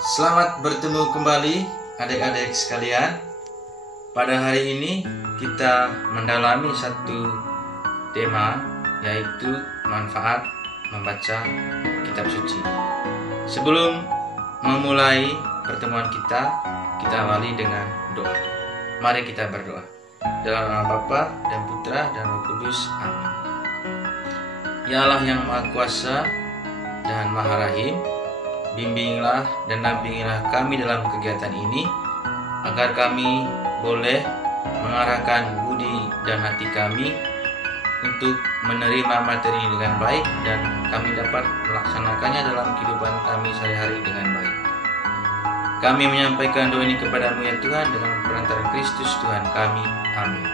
Selamat bertemu kembali adik-adik sekalian. Pada hari ini kita mendalami satu tema, yaitu manfaat membaca kitab suci. Sebelum memulai pertemuan kita awali dengan doa. Mari kita berdoa. Dalam nama Bapa dan Putra dan Roh Kudus. Amin. Ya Allah yang Maha Kuasa dan Maha Rahim, bimbinglah dan dampingilah kami dalam kegiatan ini, agar kami boleh mengarahkan budi dan hati kami untuk menerima materi ini dengan baik, dan kami dapat melaksanakannya dalam kehidupan kami sehari-hari dengan baik. Kami menyampaikan doa ini kepadamu ya Tuhan, dengan perantaraan Kristus Tuhan kami. Amin.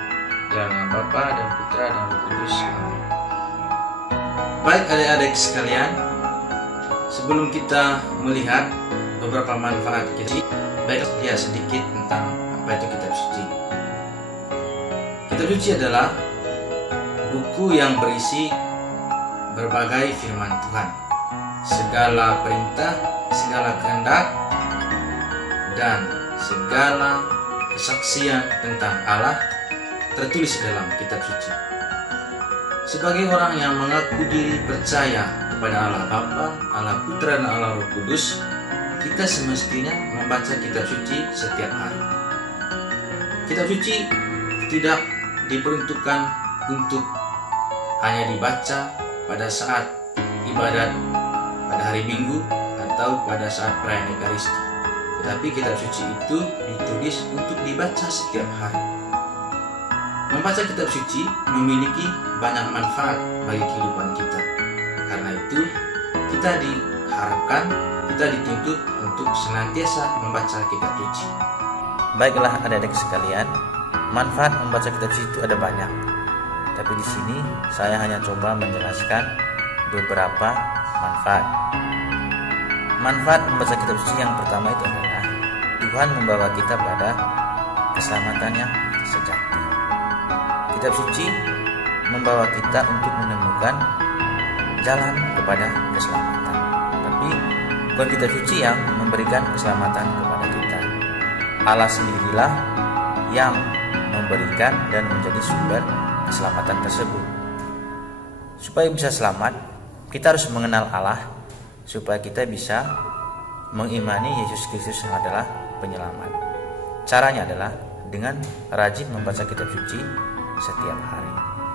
Dalam nama Bapa dan Putra dan Roh Kudus. Amin. Baik adik-adik sekalian, sebelum kita melihat beberapa manfaat kitab, baik dia sedikit tentang apa itu kitab suci. Kitab suci adalah buku yang berisi berbagai firman Tuhan, segala perintah, segala kehendak, dan segala kesaksian tentang Allah tertulis dalam kitab suci. Sebagai orang yang mengaku diri percaya kepada Allah Bapa, Allah Putra, dan Allah Roh Kudus, kita semestinya membaca kitab suci setiap hari. Kitab suci tidak diperuntukkan untuk hanya dibaca pada saat ibadat pada hari Minggu atau pada saat perayaan Ekaristi, tetapi kitab suci itu ditulis untuk dibaca setiap hari. Membaca kitab suci memiliki banyak manfaat bagi kehidupan kita. Karena itu, kita diharapkan, kita dituntut untuk senantiasa membaca kitab suci. Baiklah adik-adik sekalian, manfaat membaca kitab suci itu ada banyak. Tapi di sini saya hanya coba menjelaskan beberapa manfaat. Manfaat membaca kitab suci yang pertama itu adalah Tuhan membawa kita pada keselamatan yang sejati. Kitab suci membawa kita untuk menemukan jalan kepada keselamatan. Tapi bukan kitab suci yang memberikan keselamatan kepada kita. Allah sendirilah yang memberikan dan menjadi sumber keselamatan tersebut. Supaya bisa selamat, kita harus mengenal Allah, supaya kita bisa mengimani Yesus Kristus yang adalah penyelamat. Caranya adalah dengan rajin membaca kitab suci setiap hari.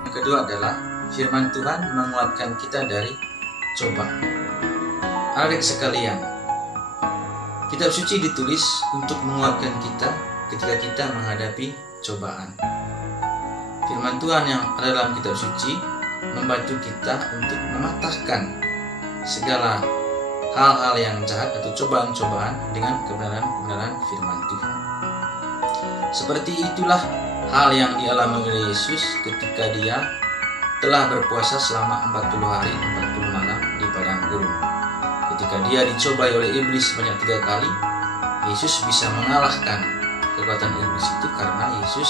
Yang kedua adalah firman Tuhan menguatkan kita dari cobaan. Adik sekalian, kitab suci ditulis untuk menguatkan kita ketika kita menghadapi cobaan. Firman Tuhan yang ada dalam kitab suci membantu kita untuk mematahkan segala hal-hal yang jahat atau cobaan-cobaan dengan kebenaran-kebenaran firman Tuhan. Seperti itulah hal yang dialami oleh Yesus ketika dia telah berpuasa selama 40 hari 40 malam di padang gurun. Ketika dia dicobai oleh iblis sebanyak 3 kali, Yesus bisa mengalahkan kekuatan iblis itu karena Yesus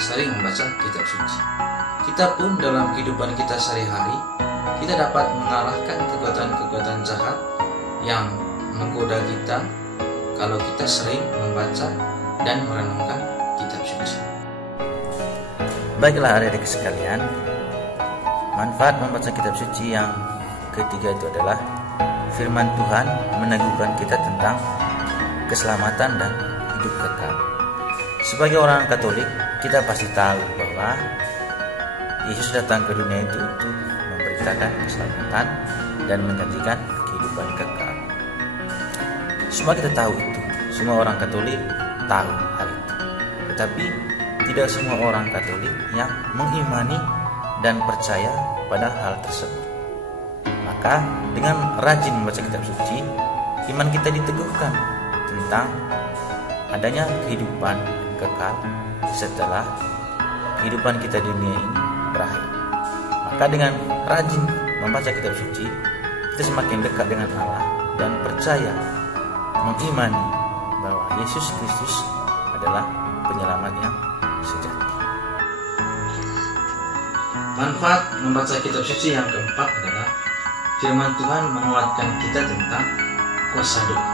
sering membaca kitab suci. Kita pun dalam kehidupan kita sehari-hari, kita dapat mengalahkan kekuatan-kekuatan jahat yang menggoda kita kalau kita sering membaca dan merenungkan kitab suci. Baiklah adik-adik sekalian, manfaat membaca kitab suci yang ketiga itu adalah firman Tuhan meneguhkan kita tentang keselamatan dan hidup kekal. Sebagai orang Katolik, kita pasti tahu bahwa Yesus datang ke dunia itu untuk memberitakan keselamatan dan menjanjikan kehidupan kekal. Semua kita tahu itu, semua orang Katolik tahu hal itu. Tetapi tidak semua orang Katolik yang mengimani dan percaya pada hal tersebut. Maka dengan rajin membaca kitab suci, iman kita diteguhkan tentang adanya kehidupan kekal setelah kehidupan kita di dunia ini berakhir. Maka dengan rajin membaca kitab suci, kita semakin dekat dengan Allah dan percaya, mengimani bahwa Yesus Kristus adalah penyelamat yang sejati. Manfaat membaca kitab suci yang keempat adalah firman Tuhan menguatkan kita tentang kuasa doa.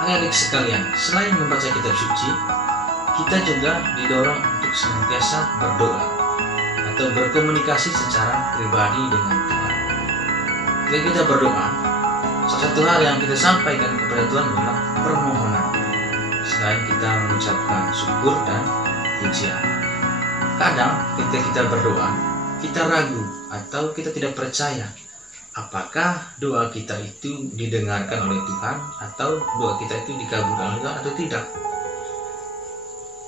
Adik-adik sekalian, selain membaca kitab suci, kita juga didorong untuk senantiasa berdoa atau berkomunikasi secara pribadi dengan Tuhan. Ketika kita berdoa, salah satu hal yang kita sampaikan kepada Tuhan adalah permohonan. Selain kita mengucapkan syukur dan pujian. Kadang ketika kita berdoa, kita ragu atau kita tidak percaya apakah doa kita itu didengarkan oleh Tuhan atau doa kita itu dikabulkan oleh Tuhan atau tidak.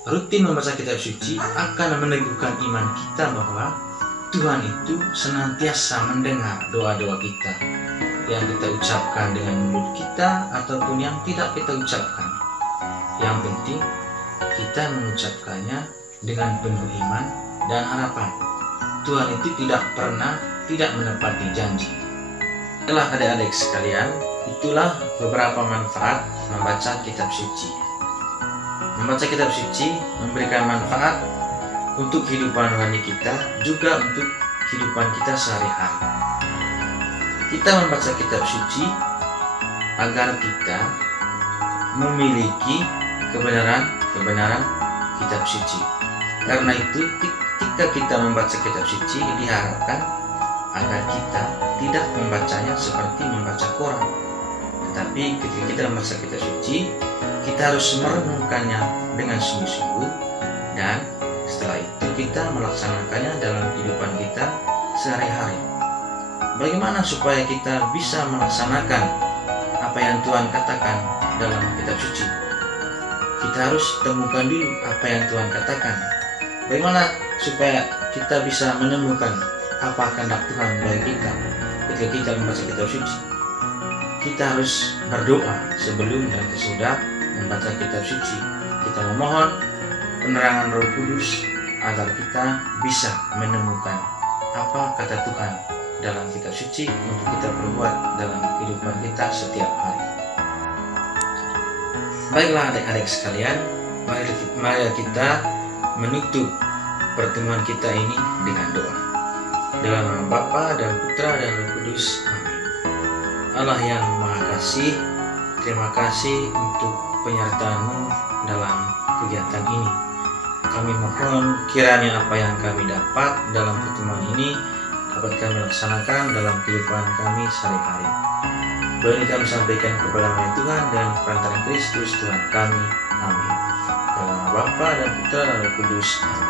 Rutin membaca kitab suci akan meneguhkan iman kita bahwa Tuhan itu senantiasa mendengar doa-doa kita yang kita ucapkan dengan mulut kita ataupun yang tidak kita ucapkan. Yang penting kita mengucapkannya dengan penuh iman dan harapan. Tuhan itu tidak pernah tidak menepati janji. Setelah adik-adik sekalian, itulah beberapa manfaat membaca kitab suci. Membaca kitab suci memberikan manfaat untuk kehidupan rohani kita, juga untuk kehidupan kita sehari-hari. Kita membaca kitab suci agar kita memiliki kebenaran kitab suci. Karena itu, ketika kita membaca kitab suci, diharapkan agar kita tidak membacanya seperti membaca Quran. Tetapi ketika kita membaca kitab suci, kita harus merenungkannya dengan sungguh-sungguh, dan setelah itu kita melaksanakannya dalam kehidupan kita sehari-hari. Bagaimana supaya kita bisa melaksanakan apa yang Tuhan katakan dalam kitab suci? Kita harus temukan dulu apa yang Tuhan katakan. Bagaimana supaya kita bisa menemukan apa kehendak Tuhan bagi kita ketika kita membaca kitab suci? Kita harus berdoa sebelum dan sesudah membaca kitab suci. Kita memohon penerangan Roh Kudus agar kita bisa menemukan apa kata Tuhan dalam kitab suci untuk kita perbuat dalam kehidupan kita setiap hari. Baiklah adik-adik sekalian, mari kita menutup pertemuan kita ini dengan doa. Dalam nama Bapa dan Putra dan Roh Kudus. Amin. Allah yang Maha Kasih, terima kasih untuk penyertaan-Mu dalam kegiatan ini. Kami mohon kiranya apa yang kami dapat dalam pertemuan ini dapat kami laksanakan dalam kehidupan kami sehari-hari. Doa ini kami sampaikan kepada Tuhan dan perantara Kristus Tuhan kami. Amin. Dalam nama Bapa dan Putra dan Roh Kudus. Amin.